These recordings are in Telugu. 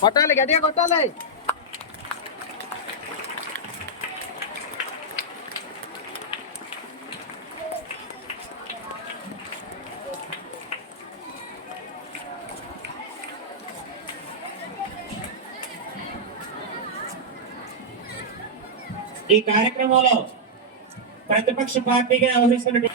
కొట్టాలి, గట్టిగా కొట్టాలి. ఈ కార్యక్రమంలో ప్రతిపక్ష పార్టీగా వ్యవహరిస్తున్న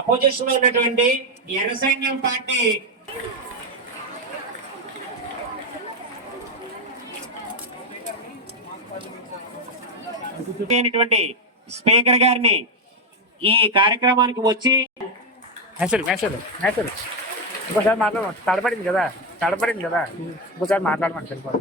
అపోజిషన్ లో ఉన్నటువంటి ఎర్ర సైన్యం పార్టీ స్పీకర్ గారిని ఈ కార్యక్రమానికి వచ్చి ఇంకోసారి మాట్లాడమండి. తడబడింది కదా ఇంకోసారి మాట్లాడమండి. సరిపోదు.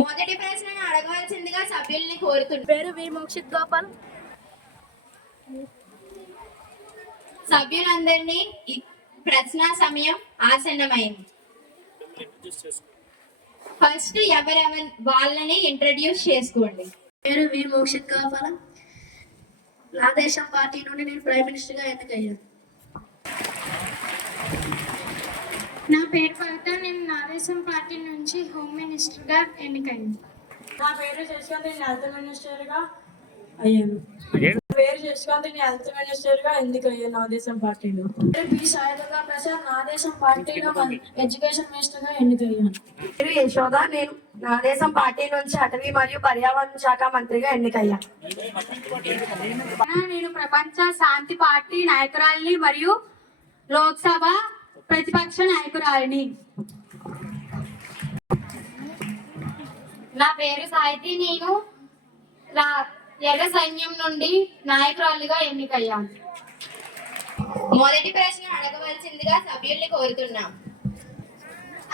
మొదటి ప్రశ్నను అడగవలసిందిగా సభ్యుల్ని కోరుతున్నారు. పేరు వి మోక్షిత్ గోపాల్. సభ్యులందరినీ ప్రశ్న సమయం ఆసన్నమైంది. ఫస్ట్ ఎవరెవరు వాళ్ళని ఇంట్రడ్యూస్ చేసుకోండి. పేరు వి మోక్షిత్ గోపాల్. నా దేశం పార్టీ నుండి నేను ప్రైమ్ మినిస్టర్ గా ఎన్నికయ్యాను. నా పేరు కవిత. నేను నా దేశం పార్టీ నుంచి హోమ్ మినిస్టర్ గా ఎన్నికయ్యాను. నా పేరు శశికాంత్. నేను హెల్త్ మినిస్టర్ గా అయ్యాను. ఎన్నికయ్యాను నా దేశం పార్టీలో. బి సాయిదుర్గా ప్రసాద్. నా దేశం పార్టీలో ఎడ్యుకేషన్ మినిస్టర్ గా ఎన్నికయ్యాను. పేరు యశోద. నేను నా దేశం పార్టీ నుంచి అటవీ మరియు పర్యావరణ శాఖ మంత్రిగా ఎన్నికయ్యాను. నేను ప్రపంచ శాంతి పార్టీ నాయకురాలిని మరియు లోక్సభ ప్రతిపక్ష నాయకురాలిని. నా పేరు సాహితి. నేను ఎర్ర సైన్యం నుండి నాయకురాలిగా ఎన్నికయ్యాను. మొదటి ప్రశ్న అడగవలసిందిగా సభ్యుల్ని కోరుతున్నాం.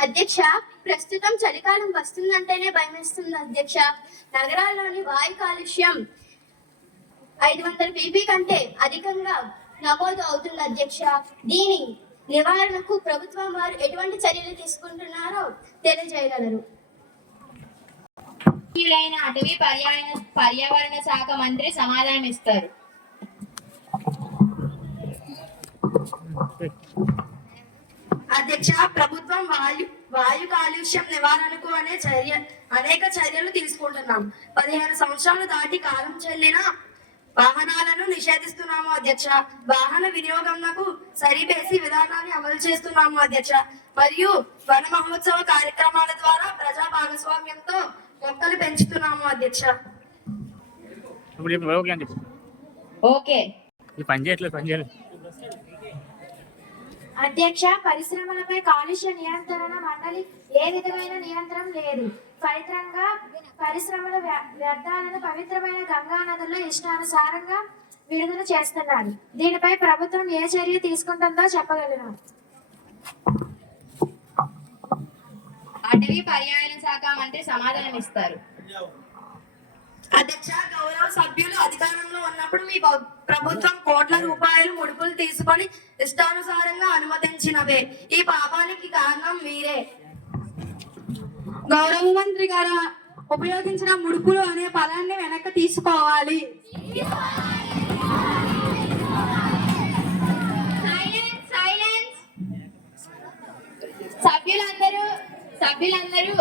అధ్యక్ష, ప్రస్తుతం చలికాలం వస్తుందంటేనే భయమేస్తుంది అధ్యక్ష. నగరాల్లోని వాయు కాలుష్యం 500 ppm కంటే అధికంగా నమోదు అవుతుంది అధ్యక్ష. దీని నివారణకు ప్రభుత్వం వారు ఎటువంటి చర్యలు తీసుకుంటున్నారో తెలియజేయగలరు. అటవీ పర్యావరణ శాఖ మంత్రి సమాధానం ఇస్తారు. అధ్యక్ష, ప్రభుత్వం వాయు కాలుష్యం నివారణకు అనేక చర్యలు తీసుకుంటున్నాం. 15 సంవత్సరాలు దాటి కాలం చెల్లిన వాహనాలను నిషేధిస్తున్నాము అధ్యక్ష. వాహన వినియోగంకు సరిబేసి విధానాన్ని అమలు చేస్తున్నాము అధ్యక్ష. మరియు వన మహోత్సవ కార్యక్రమాల ద్వారా ప్రజా భాగస్వామ్యంతో మొక్కలు పెంచుతున్నాము అధ్యక్ష. ఓకే. అధ్యక్ష, పరిశ్రమలపై కాలుష్య నియంత్రణ మండలి ఏ విధమైన నియంత్రణ లేదు. ఫలితంగా పరిశ్రమల వ్యర్థాలను పవిత్రమైన గంగా నదుల్లో ఇష్టానుసారంగా విడుదల చేస్తున్నారు. దీనిపై ప్రభుత్వం ఏ చర్య తీసుకుంటుందో చెప్పగలరు? అటవీ పర్యావరణ శాఖ మంత్రి సమాధానం ఇస్తారు. అధ్యక్ష, గౌరవ సభ్యులు అధికారంలో ఉన్నప్పుడు మీ ప్రభుత్వం కోట్ల రూపాయలు ముడుపులు తీసుకొని ఇష్టానుసారంగా అనుమతించినవే. ఈ పాపానికి కారణం మీరే. గౌరవ మంత్రి గారు ఉపయోగించిన ముడుపులు అనే పదాన్ని వెనక్కి తీసుకోవాలి. సభ్యులందరూ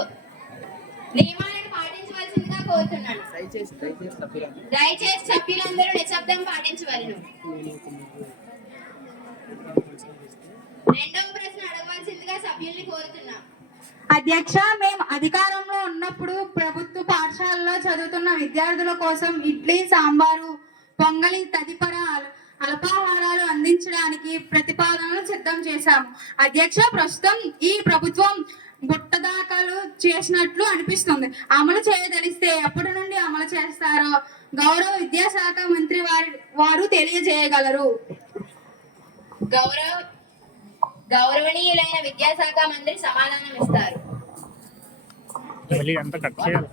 నియమాలను పాటించవలసిందిగా కోరుతున్నాను. దయచేసి సభ్యులందరూ నిశ్శబ్దం పాటించవలను. రెండవ ప్రశ్న అడగవలసిందిగా సభ్యుల్ని కోరుతున్నాం. అధ్యక్ష, మేము అధికారంలో ఉన్నప్పుడు ప్రభుత్వ పాఠశాలలో చదువుతున్న విద్యార్థుల కోసం ఇడ్లీ, సాంబారు, పొంగలి తదితర అల్పాహారాలు అందించడానికి ప్రతిపాదనలు సిద్ధం చేశాము అధ్యక్ష. ప్రస్తుతం ఈ ప్రభుత్వం గుట్టదాఖలు చేసినట్లు అనిపిస్తుంది. అమలు చేయదలిస్తే ఎప్పటి నుండి అమలు చేస్తారో గౌరవ విద్యాశాఖ మంత్రి వారు తెలియజేయగలరు. గౌరవనీయులైన విద్యాశాఖ మంత్రి సమాధానం ఇస్తారు. మళ్ళీ అంతా కట్ చేయాలి.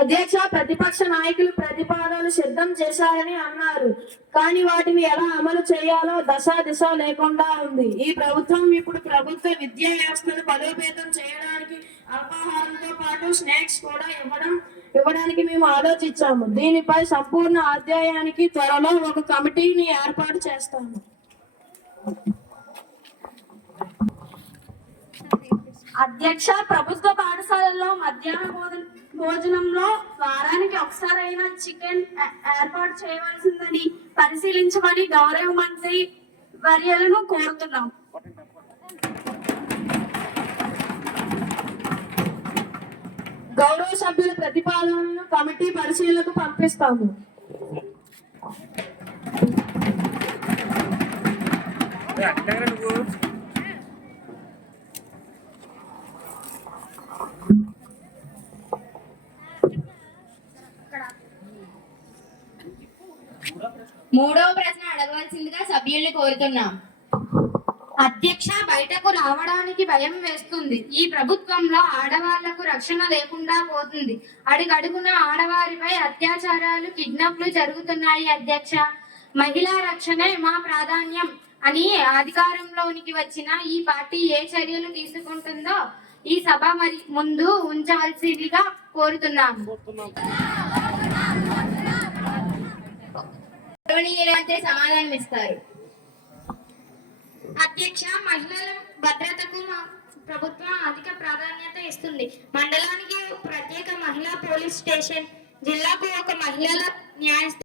అధ్యక్ష, ప్రతిపక్ష నాయకులు ప్రతిపాదనలు సిద్ధం చేశారని అన్నారు, కానీ వాటిని ఎలా అమలు చేయాలో దిశ లేకుండా ఉంది. ఈ ప్రభుత్వం ఇప్పుడు ప్రభుత్వ విద్యా వ్యవస్థను బలోపేతం చేయడానికి అల్పాహారంతో పాటు స్నాక్స్ కూడా ఇవ్వడానికి మేము ఆలోచించాము. దీనిపై సంపూర్ణ అధ్యాయానికి త్వరలో ఒక కమిటీని ఏర్పాటు చేస్తాము. అధ్యక్ష, ప్రభుత్వ పాఠశాలల్లో మధ్యాహ్న భోజనంలో వారానికి ఒకసారైనా చికెన్ ఏర్పాటు చేయవలసిందని పరిశీలించమని గౌరవ మంత్రి వర్యులను కోరుతున్నాం. గౌరవ సభ్యుల ప్రతిపాదనలను కమిటీ పరిశీలనకు పంపిస్తాము. నువ్వు 3వ ప్రశ్న అడగవలసిందిగా సభ్యుల్ని కోరుతున్నాం. అధ్యక్ష, బయటకు రావడానికి భయం వేస్తుంది. ఈ ప్రభుత్వంలో ఆడవాళ్లకు రక్షణ లేకుండా పోతుంది. అడుగడుగున ఆడవారిపై అత్యాచారాలు, కిడ్నాప్లు జరుగుతున్నాయి. అధ్యక్ష, మహిళా రక్షణే మా ప్రాధాన్యం అని అధికారంలోనికి వచ్చిన ఈ పార్టీ ఏ చర్యలు తీసుకుంటుందో ఈ సభ ముందు ఉంచవలసిందిగా కోరుతున్నాము. సమాధానం ఇస్తారు. అధ్యక్ష, మహిళల భద్రతకు మా ప్రభుత్వం అధిక ప్రాధాన్యత ఇస్తుంది. మండలానికి ప్రత్యేక మహిళా పోలీస్ స్టేషన్, జిల్లాకు ఒక మహిళల న్యాయస్థానం